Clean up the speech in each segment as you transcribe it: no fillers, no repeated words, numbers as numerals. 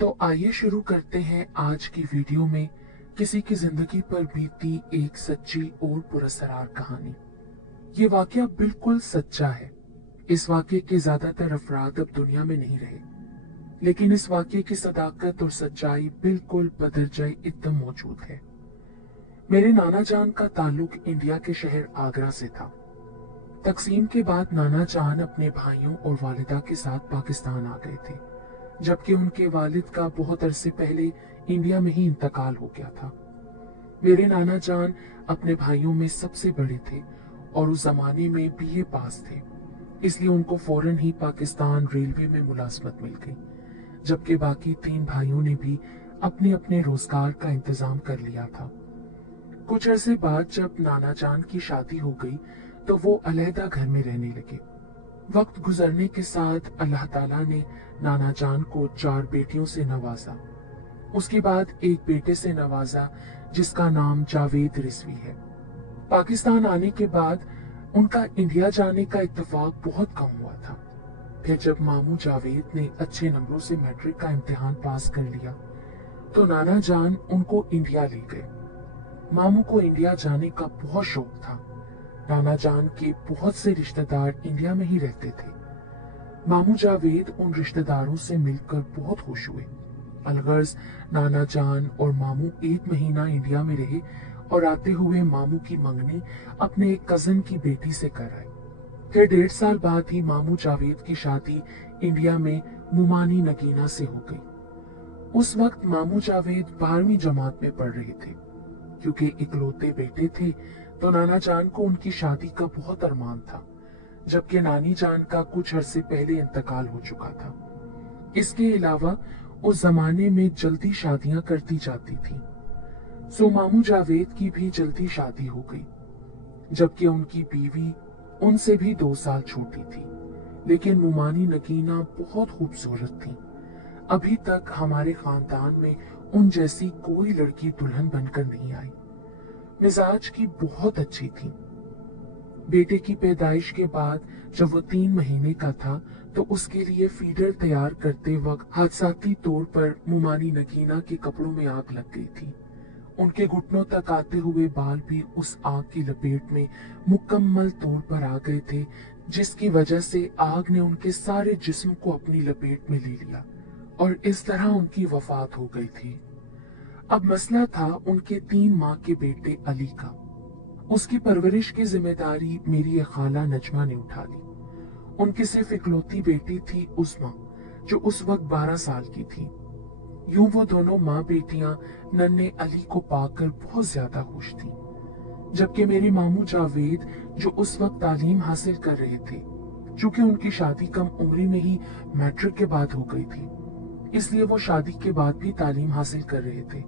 तो आइए शुरू करते हैं आज की वीडियो में किसी की जिंदगी पर बीती एक सच्ची और पुरस्कार कहानी। ये वाकया बिल्कुल सच्चा है। इस वाकये के ज्यादातर अफराद अब दुनिया में नहीं रहे, लेकिन इस वाकये की सदाकत और सच्चाई बिल्कुल बदरजाई इत्तम मौजूद है। मेरे नाना जान का ताल्लुक इंडिया के शहर आगरा से था। तकसीम के बाद नाना जान अपने भाइयों और वालिदा के साथ पाकिस्तान आ गए थे, जबकि उनके वालिद का बहुत अरसे पहले इंडिया में ही इंतकाल हो गया था। मेरे नाना जान अपने भाइयों में सबसे बड़े थे और उस जमाने में बीए पास थे, इसलिए उनको फौरन ही पाकिस्तान रेलवे में मुलाजमत मिल गई, जबकि बाकी 3 भाइयों ने भी अपने अपने रोजगार का इंतजाम कर लिया था। कुछ अरसे बाद जब नाना जान की शादी हो गई तो वो अलहदा घर में रहने लगे। वक्त गुजरने के साथ अल्लाह ताला ने नाना जान को 4 बेटियों से नवाजा। उसके बाद एक बेटे से नवाजा जिसका नाम जावेद रिजवी है। पाकिस्तान आने के बाद उनका इंडिया जाने का इत्तेफाक बहुत कम हुआ था। फिर जब मामू जावेद ने अच्छे नंबरों से मैट्रिक का इम्तिहान पास कर लिया तो नाना जान उनको इंडिया ले गए। मामू को इंडिया जाने का बहुत शौक था। नाना जान के बहुत से रिश्तेदार इंडिया में ही रहते थे। मामू जावेद उन रिश्तेदारों से मिलकर बहुत खुश हुए। अलगर्ज नाना जान और मामू 1 महीना इंडिया में रहे और आते हुए मामू की मंगनी अपने एक कजन की बेटी से कराई। फिर 1.5 साल बाद ही मामू जावेद की शादी इंडिया में मुमानी नगीना से हो गई। उस वक्त मामू जावेद 12वीं जमात में पढ़ रहे थे। क्योंकि इकलौते बेटे थे तो नाना जान को उनकी शादी का बहुत अरमान था, जबकि नानी जान का कुछ अरसे पहले इंतकाल हो चुका था। इसके अलावा उस जमाने में जल्दी शादियां करती जाती थी, सो मामू जावेद की भी जल्दी शादी हो गई, जबकि उनकी बीवी उनसे भी 2 साल छोटी थी। लेकिन मुमानी नगीना बहुत खूबसूरत थी। अभी तक हमारे खानदान में उन जैसी कोई लड़की दुल्हन बनकर नहीं आई। मिजाज की बहुत अच्छी थी। बेटे की पैदाइश के बाद जब वो 3 महीने का था तो उसके लिए फीडर तैयार करते वक्त हादसाती तौर पर मुमानी नगीना के कपड़ों में आग लग गई थी। उनके घुटनों तक आते हुए बाल भी उस आग की लपेट में मुकम्मल तौर पर आ गए थे, जिसकी वजह से आग ने उनके सारे जिस्म को अपनी लपेट में ले लिया और इस तरह उनकी वफात हो गई थी। अब मसला था उनके 3 माँ के बेटे अली का। उसकी परवरिश की जिम्मेदारी मेरी एक खाला नजमा ने उठा ली। उनकी सिर्फ इकलौती बेटी थी उस्मा, जो उस वक्त 12 साल की थी। यूं वो दोनों माँ बेटियां नन्हे अली को पाकर बहुत ज्यादा खुश थी, जबकि मेरे मामू जावेद जो उस वक्त तालीम हासिल कर रहे थे, चूंकि उनकी शादी कम उम्री में ही मैट्रिक के बाद हो गई थी, इसलिए वो शादी के बाद भी तालीम हासिल कर रहे थे।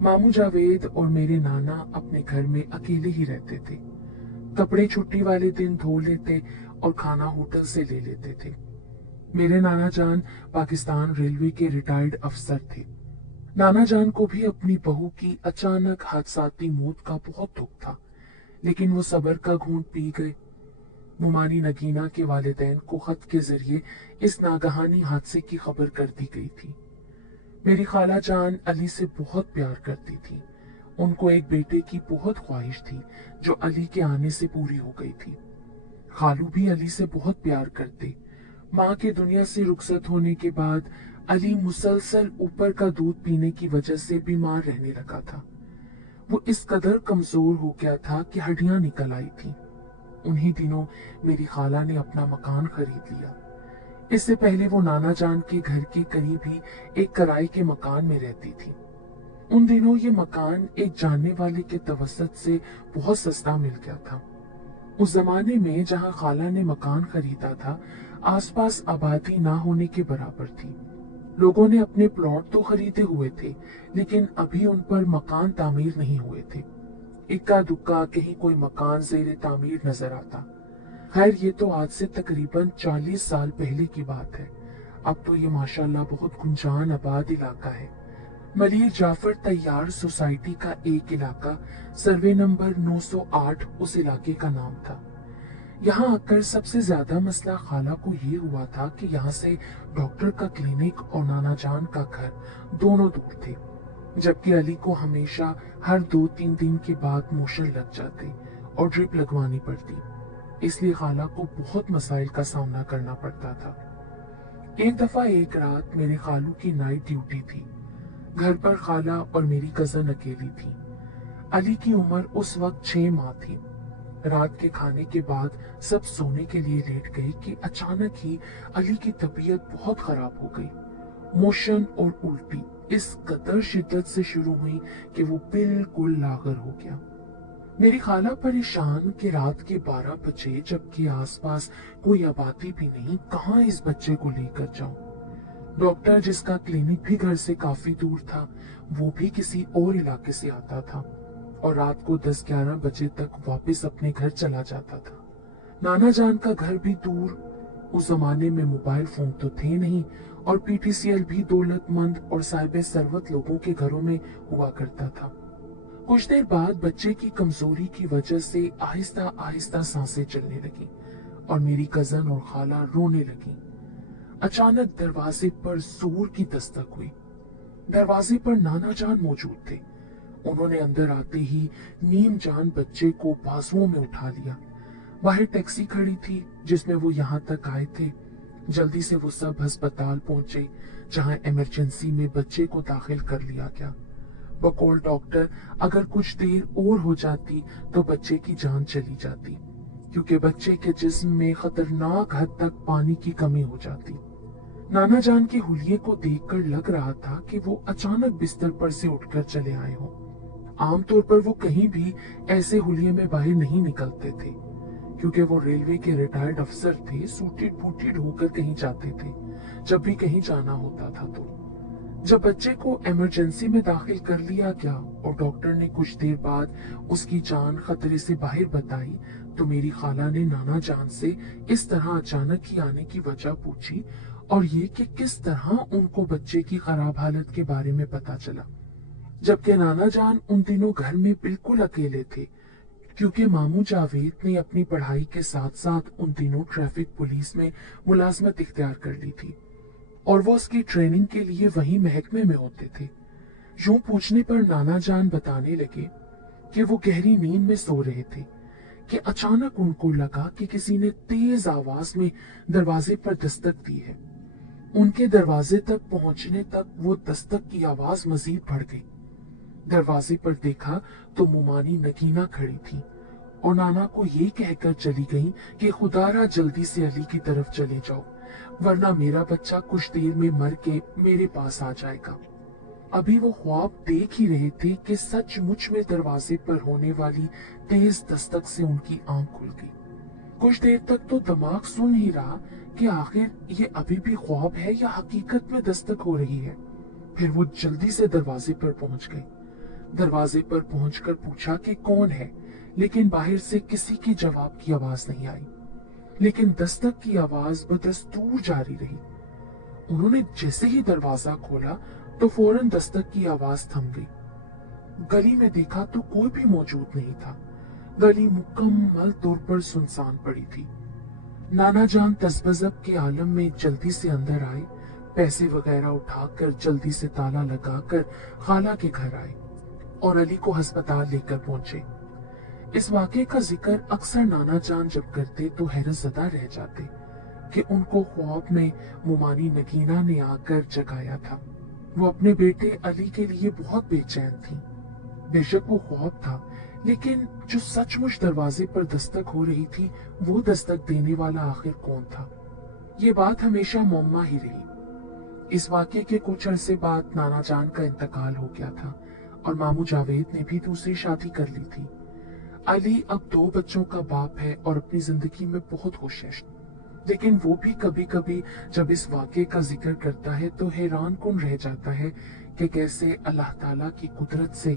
मामू जावेद और मेरे नाना अपने घर में अकेले ही रहते थे। कपड़े छुट्टी वाले दिन धो लेते और खाना होटल से ले लेते थे। मेरे नाना जान पाकिस्तान रेलवे के रिटायर्ड अफसर थे। नाना जान को भी अपनी बहू की अचानक हादसाती मौत का बहुत दुख था, लेकिन वो सब्र का घूंट पी गए। मुमानी नगीना के वालिदैन को खत के जरिए इस नागहानी हादसे की खबर कर दी गई थी। मेरी खाला जान अली से बहुत प्यार करती थी। उनको एक बेटे की बहुत ख्वाहिश थी जो अली के आने से पूरी हो गई थी। खालू भी अली से बहुत प्यार करते। माँ के दुनिया से रुखसत होने के बाद अली मुसलसल ऊपर का दूध पीने की वजह से बीमार रहने लगा था। वो इस कदर कमजोर हो गया था कि हड्डियां निकल आई थी। उन्हीं दिनों मेरी खाला ने अपना मकान खरीद लिया। इससे पहले वो नाना जान के घर के करीब ही एक किराए के मकान में रहती थी। उन दिनों ये मकान एक जानने वाले के तवसत से बहुत सस्ता मिल गया था। उस जमाने में जहाँ खाला ने मकान खरीदा था, आसपास आबादी ना होने के बराबर थी। लोगों ने अपने प्लॉट तो खरीदे हुए थे, लेकिन अभी उन पर मकान तामीर नहीं हुए थे। इक्का दुक्का कहीं कोई मकान ज़ेरे तामीर नजर आता। खैर, ये तो आज से तकरीबन 40 साल पहले की बात है। अब तो ये माशाल्लाह बहुत गुंजान आबाद इलाका है। मलिर जाफर तैयार सोसाइटी का एक इलाका सर्वे नंबर 908 उस इलाके का नाम था। यहाँ आकर सबसे ज्यादा मसला खाला को ये हुआ था कि यहाँ से डॉक्टर का क्लिनिक और नाना जान का घर दोनों दूर थे, जबकि अली को हमेशा हर 2-3 दिन के बाद मोशन लग जाते और ड्रिप लगवानी पड़ती। इसलिए खाला को बहुत मसाइल का सामना करना पड़ता था। एक दफा एक रात मेरे खालू की नाइट ड्यूटी थी। घर पर खाला और मेरी कजन अकेली थी। अली की उम्र उस वक्त 6 माह थी। रात के खाने के बाद सब सोने के लिए लेट गए कि अचानक ही अली की तबीयत बहुत खराब हो गई। मोशन और उल्टी इस कदर शिद्दत से शुरू हुई कि वो बिल्कुल लागर हो गया। मेरी खाला परेशान कि रात के 12 बजे, जबकि आसपास कोई आबादी भी नहीं, कहाँ इस बच्चे को लेकर जाऊं। डॉक्टर, जिसका क्लिनिक भी घर से काफी दूर था, वो भी किसी और इलाके से आता था और रात को 10-11 बजे तक वापस अपने घर चला जाता था। नाना जान का घर भी दूर। उस जमाने में मोबाइल फोन तो थे नहीं और पीटीसीएल भी दौलतमंद और साहिब सरवत लोगों के घरों में हुआ करता था। कुछ देर बाद बच्चे की कमजोरी की वजह से आहिस्ता आहिस्ता सांसें चलने लगी और मेरी कजन और खाला रोने लगी। अचानक दरवाजे पर जोर की दस्तक हुई। दरवाजे पर नाना जान मौजूद थे। उन्होंने अंदर आते ही नीम जान बच्चे को बाजुओं में उठा लिया। बाहर टैक्सी खड़ी थी जिसमें वो यहाँ तक आए थे। जल्दी से वो सब अस्पताल पहुंचे, जहां इमरजेंसी में बच्चे को दाखिल कर लिया गया। बकौल डॉक्टर, अगर कुछ देर और हो जाती तो बच्चे की जान चली जाती, क्योंकि बच्चे के जिस्म में खतरनाक हद तक पानी की कमी हो जाती। नाना जान के हुलिये को देखकर लग रहा था कि वो अचानक बिस्तर पर से उठकर चले आए हों। आमतौर पर वो कहीं भी ऐसे हुलिये में बाहर नहीं निकलते थे, क्योंकि वो रेलवे के रिटायर्ड अफसर थे। सूटेड बूटेड होकर कहीं जाते थे जब भी कहीं जाना होता था। तो जब बच्चे को इमरजेंसी में दाखिल कर लिया गया और डॉक्टर ने कुछ देर बाद उसकी जान खतरे से बाहर बताई, तो मेरी खाला ने नाना जान से इस तरह अचानक ही आने की वजह पूछी और ये कि किस तरह उनको बच्चे की खराब हालत के बारे में पता चला, जबकि नाना जान उन दिनों घर में बिल्कुल अकेले थे, क्योंकि मामू जावेद ने अपनी पढ़ाई के साथ साथ उन दिनों ट्रैफिक पुलिस में मुलाजमत इख्तियार कर ली थी और वो उसकी ट्रेनिंग के लिए वही महकमे में होते थे। यूं पूछने पर नाना जान बताने लगे कि वो गहरी नींद में सो रहे थे कि अचानक उनको लगा कि किसी ने तेज आवाज में दरवाजे पर दस्तक दी है। उनके दरवाजे तक पहुंचने तक वो दस्तक की आवाज मजीद बढ़ गई। दरवाजे पर देखा तो मुमानी नगीना खड़ी थी और नाना को ये कहकर चली गई कि खुदारा जल्दी से अली की तरफ चले जाओ, वरना मेरा बच्चा कुछ देर में मर के मेरे पास आ जाएगा। अभी वो ख्वाब देख ही रहे थे कि सचमुच में दरवाजे पर होने वाली तेज दस्तक से उनकी आंख खुल गई। कुछ देर तक तो दिमाग सुन ही रहा कि आखिर ये अभी भी ख्वाब है या हकीकत में दस्तक हो रही है। फिर वो जल्दी से दरवाजे पर पहुंच गए। दरवाजे पर पहुंचकर पूछा कि कौन है, लेकिन बाहर से किसी की जवाब की आवाज नहीं आई। लेकिन दस्तक की आवाज बदस्तूर जारी रही। उन्होंने जैसे ही दरवाजा खोला तो फौरन दस्तक की आवाज थम गई। गली में देखा तो कोई भी मौजूद नहीं था। गली मुकम्मल तौर पर सुनसान पड़ी थी। नाना जान तसबजब के आलम में जल्दी से अंदर आए, पैसे वगैरह उठाकर जल्दी से ताला लगाकर खाला के घर आए और अली को अस्पताल लेकर पहुंचे। इस वाक़े का जिक्र अक्सर नाना जान जब करते तो हैरतज़दा रह जाते कि उनको ख्वाब में मुमानी नगीना ने आकर जगाया था। वो अपने बेटे अली के लिए बहुत बेचैन थी। बेशक वो ख्वाब था, लेकिन जो सचमुच दरवाजे पर दस्तक हो रही थी, वो दस्तक देने वाला आखिर कौन था? ये बात हमेशा मुअम्मा ही रही। इस वाक़े के कुछ अरसे बाद नाना जान का इंतकाल हो गया था और मामू जावेद ने भी दूसरी शादी कर ली थी। अली अब 2 बच्चों का बाप है और अपनी जिंदगी में बहुत खुश है, लेकिन वो भी कभी कभी जब इस वाक़े का जिक्र करता है तो हैरान कुन रह जाता है कि कैसे अल्लाह ताला की कुदरत से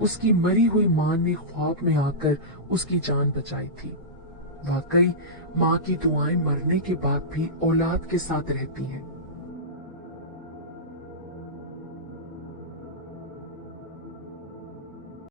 उसकी मरी हुई मां ने ख्वाब में आकर उसकी जान बचाई थी। वाकई माँ की दुआएं मरने के बाद भी औलाद के साथ रहती हैं।